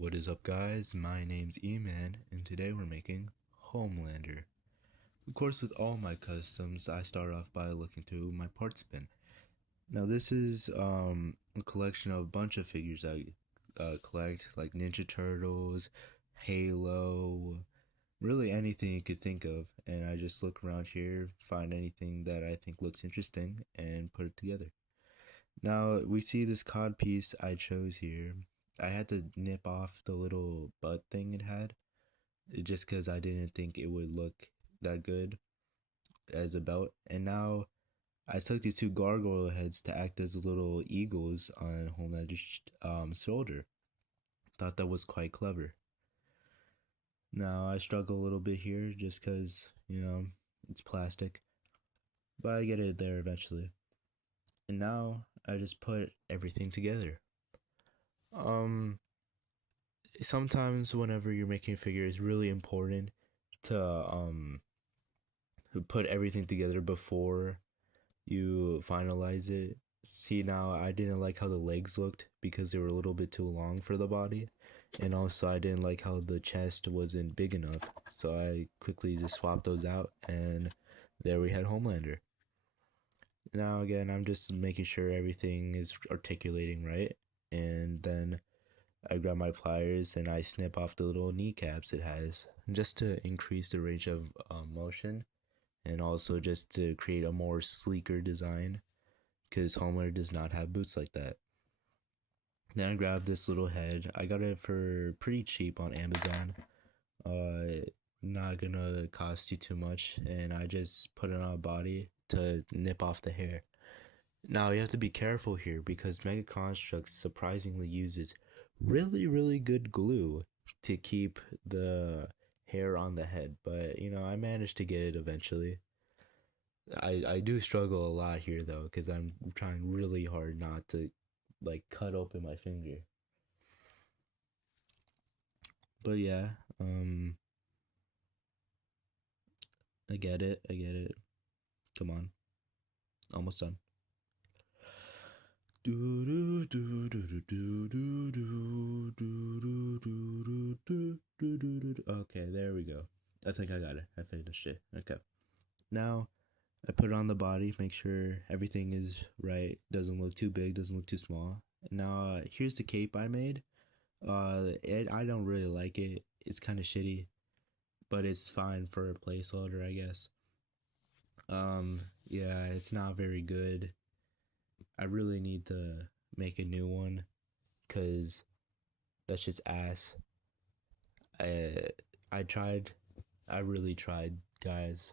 What is up, guys? My name's E-Man, and today we're making Homelander. Of course, with all my customs, I start off by looking through my parts bin. Now, this is a collection of a bunch of figures I collect, like Ninja Turtles, Halo, really anything you could think of. And I just look around here, find anything that I think looks interesting, and put it together. Now we see this cod piece I chose here. I had to nip off the little butt thing it had, just because I didn't think it would look that good as a belt. And now I took these two gargoyle heads to act as little eagles on Homelander's shoulder. Thought that was quite clever. Now I struggle a little bit here just because, it's plastic, but I get it there eventually. And now I just put everything together. Um, Sometimes whenever you're making a figure, it's really important to put everything together before you finalize it. See, now I didn't like how the legs looked because they were a little bit too long for the body, and also I didn't like how the chest wasn't big enough, so I quickly just swapped those out, and there we had Homelander. Now again, I'm just making sure everything is articulating right, and then I grab my pliers and I snip off the little kneecaps it has just to increase the range of motion, and also just to create a more sleeker design because Homelander does not have boots like that. Then I grabbed this little head. I got it for pretty cheap on Amazon. Not gonna cost you too much, and I just put it on a body to nip off the hair. Now you have to be careful here because Mega Construx surprisingly uses really good glue to keep the hair on the head, but I managed to get it eventually. I do struggle a lot here though because I'm trying really hard not to like cut open my finger. But yeah, I get it. Come on, almost done. Okay, there we go. I think I got it. I finished it. Okay. Now I put it on the body, make sure everything is right, doesn't look too big, doesn't look too small. Now here's the cape I made. I don't really like it. It's kind of shitty, but it's fine for a placeholder, I guess. Yeah, it's not very good. I really need to make a new one because that's just ass. I I tried, I really tried, guys,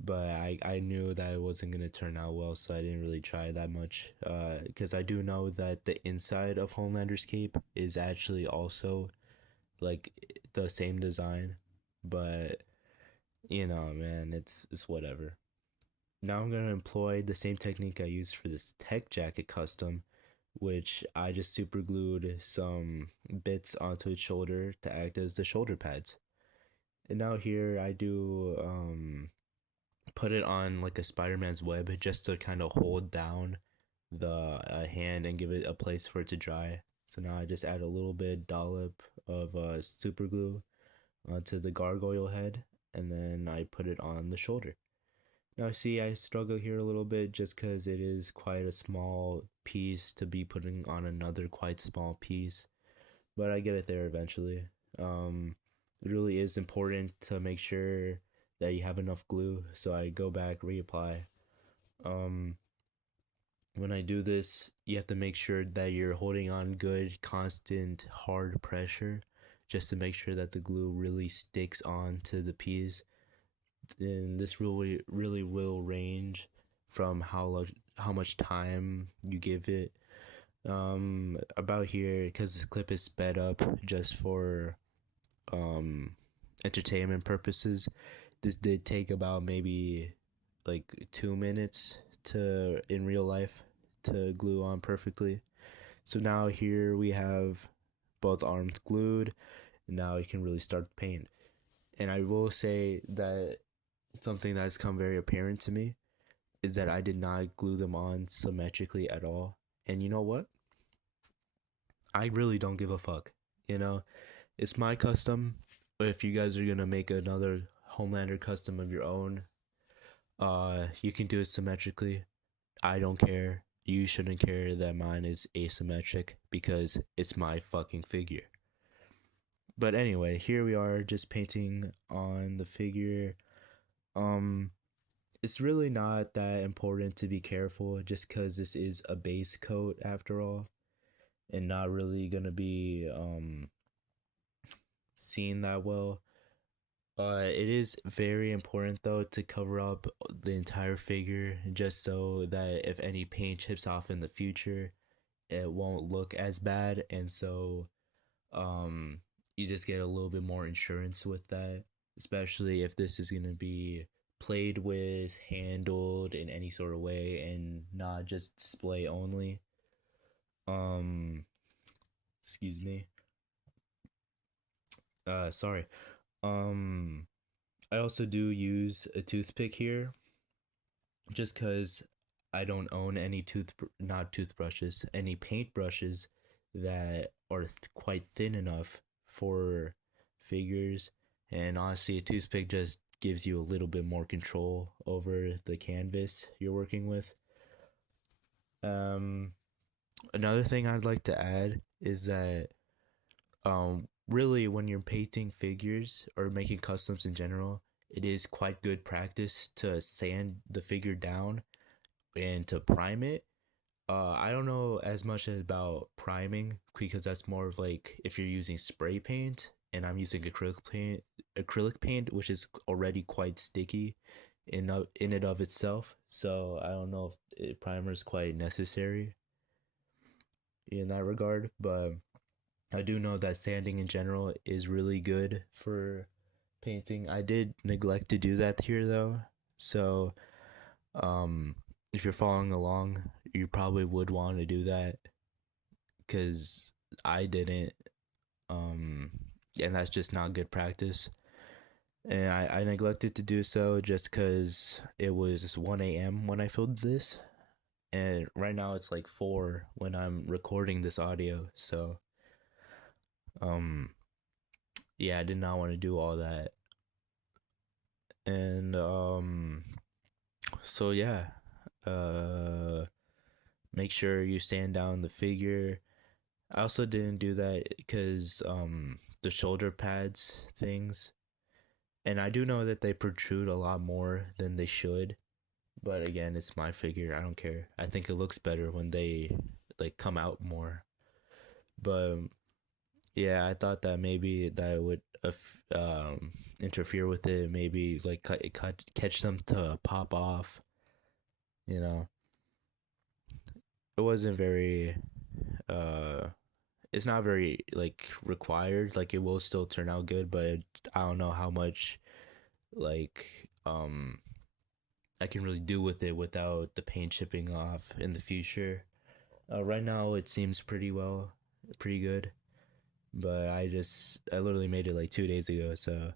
but I knew that it wasn't gonna turn out well, so I didn't really try that much. Because I do know that the inside of Homelander's cape is actually also like the same design, but man, it's whatever. Now I'm gonna employ the same technique I used for this tech jacket custom, which I just super glued some bits onto its shoulder to act as the shoulder pads. And now here I do put it on like a Spider-Man's web just to kind of hold down the hand and give it a place for it to dry. So now I just add a little bit dollop of super glue onto the gargoyle head, and then I put it on the shoulder. Now, see, I struggle here a little bit just because it is quite a small piece to be putting on another quite small piece, but I get it there eventually. It really is important to make sure that you have enough glue, so I go back, reapply. Um, when I do this, you have to make sure that you're holding on good, constant, hard pressure just to make sure that the glue really sticks on to the piece. And this really will range from how much time you give it. About here, because this clip is sped up just for um entertainment purposes, this did take about maybe like 2 minutes to in real life to glue on perfectly. So now here we have both arms glued, and now you can really start the paint. And I will say that something that's come very apparent to me is that I did not glue them on symmetrically at all. And you know what? I really don't give a fuck. You know, it's my custom. If you guys are gonna make another Homelander custom of your own, you can do it symmetrically. I don't care. You shouldn't care that mine is asymmetric because it's my fucking figure. But anyway, here we are just painting on the figure. Um it's really not that important to be careful just cuz this is a base coat after all and not really going to be seen that well. It is very important though to cover up the entire figure just so that if any paint chips off in the future, it won't look as bad, and so um you just get a little bit more insurance with that, especially if this is going to be played with, handled in any sort of way and not just display only. um Excuse me. Sorry. um I also do use a toothpick here just because I don't own any not toothbrushes, any paintbrushes that are quite thin enough for figures. And honestly, a toothpick just gives you a little bit more control over the canvas you're working with. Um, Another thing I'd like to add is that really when you're painting figures or making customs in general, it is quite good practice to sand the figure down and to prime it. I don't know as much about priming because that's more of like if you're using spray paint and I'm using acrylic paint, which is already quite sticky in it of itself. So I don't know if primer is quite necessary in that regard, but I do know that sanding in general is really good for painting. I did neglect to do that here though, so um, if you're following along, you probably would want to do that because I didn't. Um, and that's just not good practice. And I neglected to do so just because it was 1 a.m. when I filmed this. And right now it's like 4 when I'm recording this audio. So, um, yeah, I did not want to do all that. And, so yeah, uh, make sure you sand down the figure. I also didn't do that because the shoulder pads things, and I do know that they protrude a lot more than they should. But again, it's my figure. I don't care. I think it looks better when they like come out more. But yeah, I thought that maybe that would interfere with it. Maybe like catch them to pop off. You know, it wasn't very uh it's not very like required. Like it will still turn out good, but I don't know how much like I can really do with it without the paint chipping off in the future. Right now it seems pretty good, but I literally made it like 2 days ago, so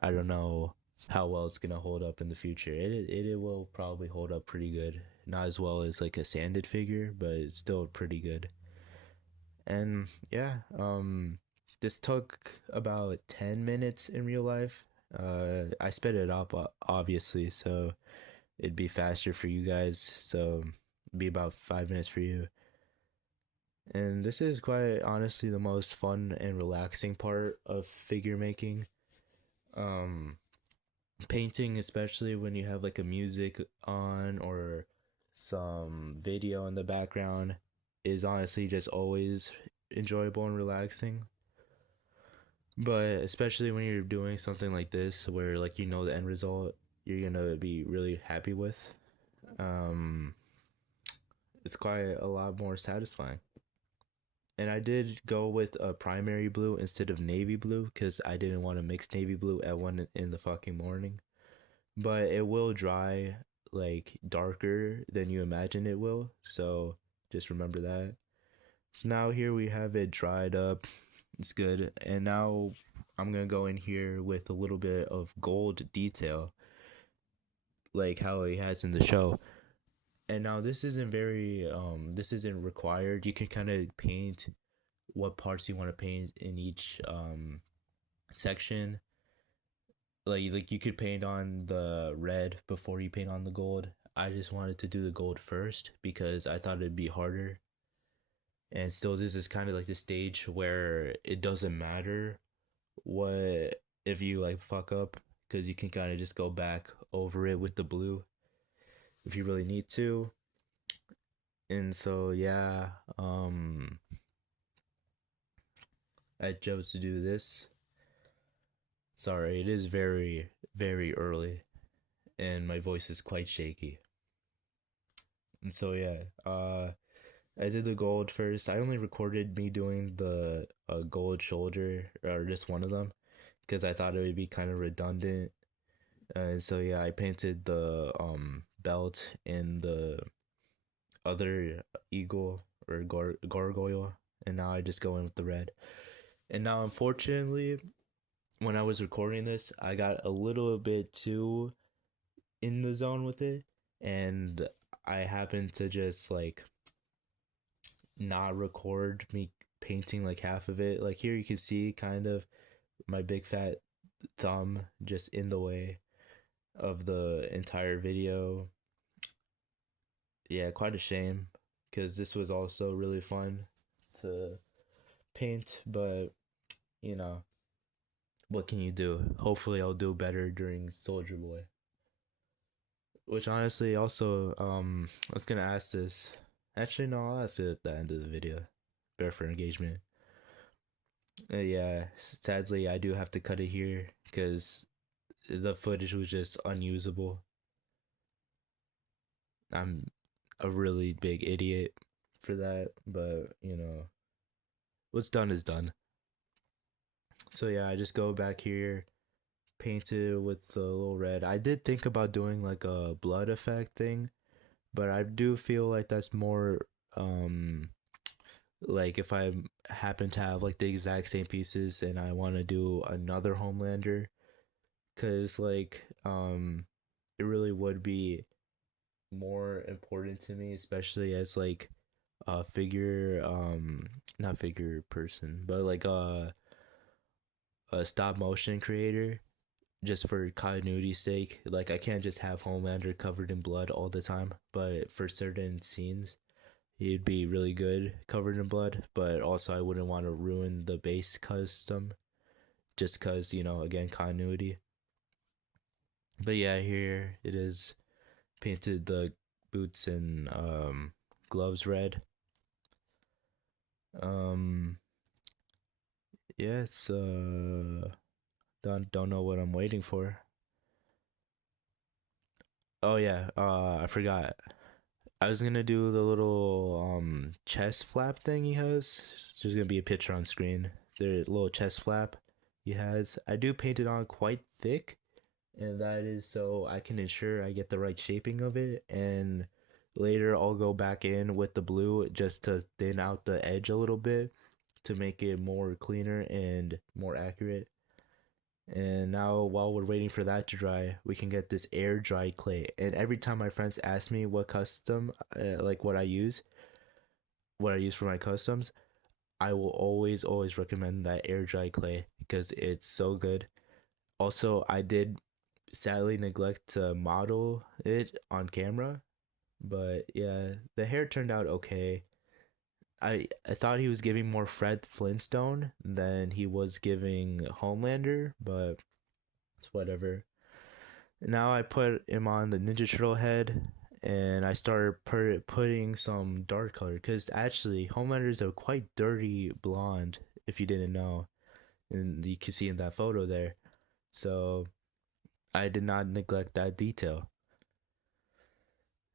I don't know how well it's gonna hold up in the future. It will probably hold up pretty good. Not as well as like a sanded figure, but it's still pretty good. And yeah, this took about 10 minutes in real life. I sped it up obviously, so it'd be faster for you guys. So it'd be about 5 minutes for you. And this is quite honestly the most fun and relaxing part of figure making. Um, Painting, especially when you have like a music on or some video in the background, is honestly just always enjoyable and relaxing. But especially when you're doing something like this where like you know the end result you're gonna be really happy with, um it's quite a lot more satisfying. And I did go with a primary blue instead of navy blue because I didn't want to mix navy blue at 1 in the fucking morning. But it will dry like darker than you imagine it will, so just remember that. So now here we have it dried up. It's good. And now I'm gonna go in here with a little bit of gold detail, like how he has in the show. And now this isn't required. You can kind of paint what parts you want to paint in each section. Like you could paint on the red before you paint on the gold. I just wanted to do the gold first because I thought it'd be harder. And still, this is kind of like the stage where it doesn't matter what if you like fuck up, because you can kind of just go back over it with the blue if you really need to. And so yeah, I chose to do this. Sorry, it is very very early and my voice is quite shaky. And so yeah, I did the gold first. I only recorded me doing the gold shoulder, or just one of them, because I thought it would be kind of redundant. And so yeah, I painted the belt and the other eagle or gargoyle, and now I just go in with the red. And now, unfortunately, when I was recording this, I got a little bit too in the zone with it, and I happened to just like not record me painting like half of it. Like here you can see kind of my big fat thumb just in the way of the entire video. Yeah, quite a shame, because this was also really fun to paint, but you know, what can you do? Hopefully I'll do better during Soldier Boy. Which honestly also I was gonna ask this. Actually no, I'll ask it at the end of the video. Better for engagement. Yeah, sadly I do have to cut it here because the footage was just unusable. I'm a really big idiot for that, but you know, what's done is done. So yeah, I just go back here, paint it with the little red. I did think about doing like a blood effect thing, but I do feel like that's more like if I happen to have like the exact same pieces and I want to do another Homelander, cuz like it really would be more important to me, especially as like a figure not figure person, but like a stop motion creator, just for continuity's sake. Like I can't just have Homelander covered in blood all the time, but for certain scenes he'd be really good covered in blood, but also I wouldn't want to ruin the base custom just cuz, you know, again, continuity. But yeah, here it is, painted the boots and gloves red. Um yeah, it's don't know what I'm waiting for. Oh yeah, I forgot. I was gonna do the little chest flap thing he has. There's gonna be a picture on screen. The little chest flap he has. I do paint it on quite thick, and that is so I can ensure I get the right shaping of it. And later I'll go back in with the blue just to thin out the edge a little bit to make it more cleaner and more accurate. And now, while we're waiting for that to dry, we can get this air dried clay. And every time my friends ask me what custom, like what I use for my customs, I will always recommend that air dried clay because it's so good. Also, I did sadly neglect to model it on camera, but yeah, the hair turned out okay. I thought he was giving more Fred Flintstone than he was giving Homelander, but it's whatever. Now I put him on the Ninja Turtle head, and I started putting some dark color because actually Homelander is a quite dirty blonde, if you didn't know, and you can see in that photo there. So I did not neglect that detail.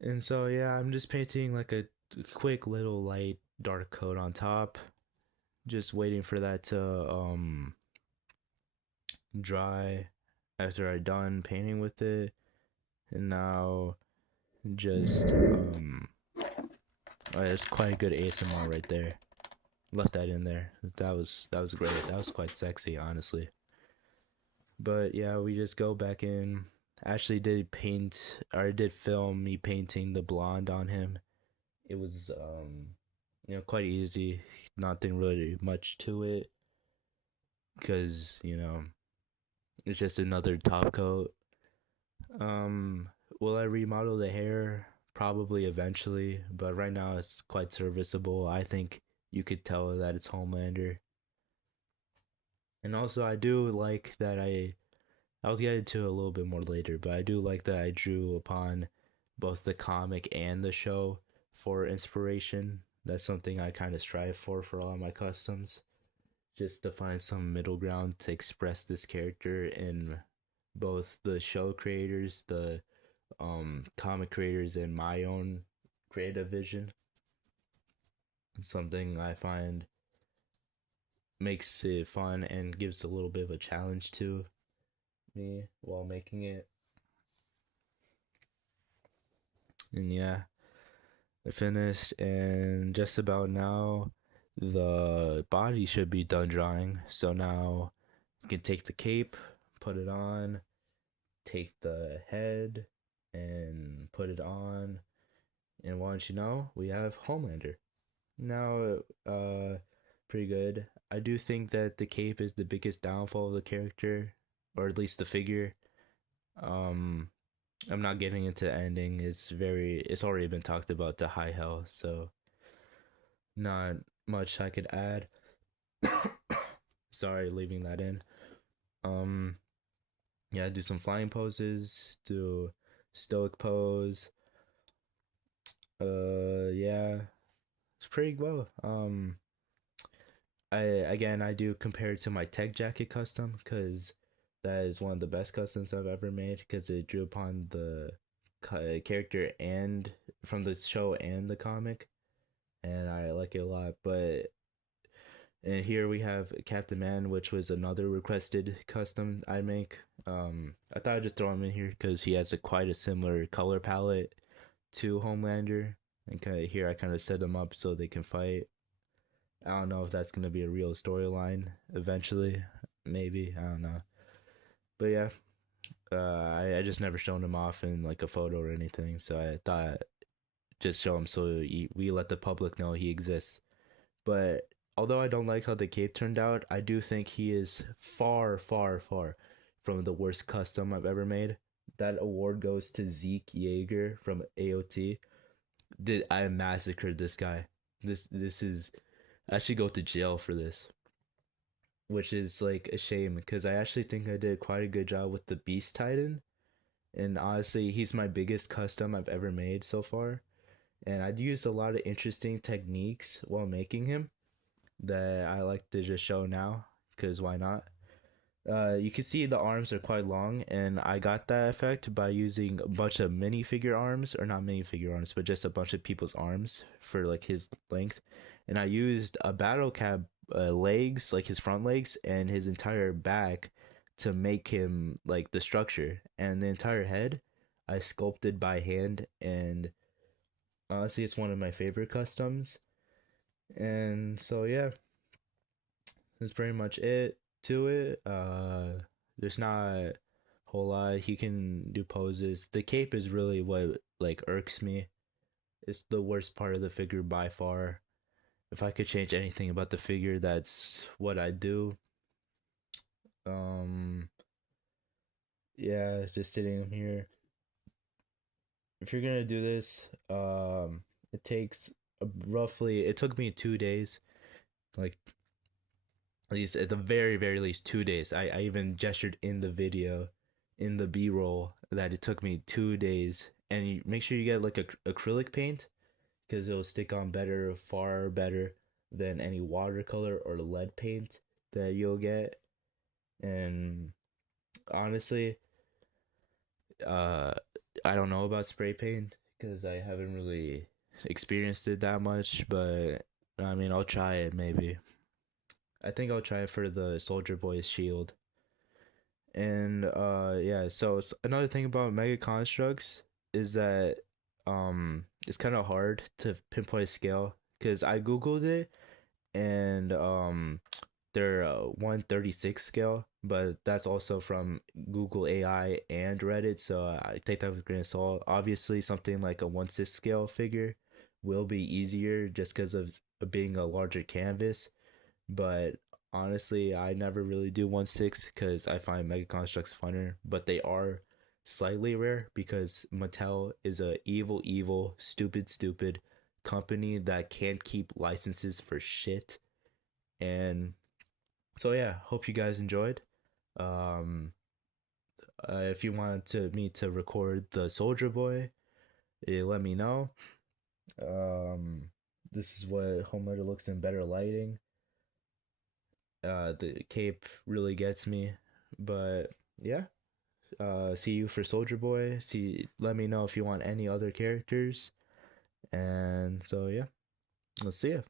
And so yeah, I'm just painting like a quick little light dark coat on top, just waiting for that to dry after I done painting with it. And now just oh, it's quite a good ASMR right there. Left that in there. That was great. That was quite sexy, honestly. But yeah, we just go back in. Actually did paint, or I did film me painting the blonde on him. It was quite easy. Nothing really much to it because it's just another top coat. Um, will I remodel the hair? Probably eventually, but right now it's quite serviceable. I think you could tell that it's Homelander. And also, I do like that I'll get into it a little bit more later, but I do like that I drew upon both the comic and the show for inspiration. That's something I kind of strive for all my customs, just to find some middle ground to express this character in both the show creators, the comic creators, and my own creative vision. It's something I find makes it fun and gives a little bit of a challenge to me while making it. And yeah, I finished, and just about now, the body should be done drying. So now you can take the cape, put it on, take the head, and put it on. And why don't you know, we have Homelander. Now, pretty good. I do think that the cape is the biggest downfall of the character, or at least the figure. Um, I'm not getting into the ending. It's already been talked about to high hell, so not much I could add. Sorry, leaving that in. Um, yeah, do some flying poses, do stoic pose. Yeah, it's pretty well. I do compare it to my tech jacket custom because that is one of the best customs I've ever made because it drew upon the character and from the show and the comic, and I like it a lot. But and here we have Captain Man, which was another requested custom I make. I thought I'd just throw him in here because he has quite a similar color palette to Homelander, and here I kind of set them up so they can fight. I don't know if that's gonna be a real storyline eventually. Maybe, I don't know. But yeah, I just never shown him off in like a photo or anything, so I thought just show him so we let the public know he exists. But although I don't like how the cape turned out, I do think he is far, far, far from the worst custom I've ever made. That award goes to Zeke Yeager from AOT. I massacred this guy. This is I should go to jail for this, which is like a shame because I actually think I did quite a good job with the Beast Titan. And honestly, he's my biggest custom I've ever made so far. And I'd used a lot of interesting techniques while making him that I like to just show now because why not? You can see the arms are quite long, and I got that effect by using a bunch of minifigure arms, or not minifigure arms, but just a bunch of people's arms for like his length. And I used a battle cab legs, like his front legs, and his entire back to make him like the structure, and the entire head I sculpted by hand. And honestly, it's one of my favorite customs. And so yeah, that's pretty much it to it. There's not a whole lot. He can do poses. The cape is really what like irks me. It's the worst part of the figure by far. If I could change anything about the figure, that's what I do. Um, yeah, just sitting here. If you're gonna do this, it takes roughly. It took me 2 days, like at least at the very very least 2 days. I even gestured in the video, in the b-roll, that it took me 2 days. And you make sure you get like a acrylic paint because it'll stick on better, far better than any watercolor or lead paint that you'll get. And honestly, uh I don't know about spray paint because I haven't really experienced it that much, but I mean I'll try it maybe. I think I'll try it for the Soldier Boy's shield. And yeah, so another thing about Mega Constructs is that it's kind of hard to pinpoint a scale because I googled it, and they're 136 scale, but that's also from Google AI and Reddit, so I take that with a grain of salt. Obviously something like a 1/6 scale figure will be easier just because of being a larger canvas. But honestly, I never really do 1/6 because I find Mega Construx funner. But they are slightly rare because Mattel is a evil, stupid company that can't keep licenses for shit. And so yeah, hope you guys enjoyed. Um, if you wanted me to record the Soldier Boy, let me know. Um, this is what Homelander looks in better lighting. The cape really gets me, but yeah. See you for Soldier Boy. Let me know if you want any other characters, and so yeah, let's see ya.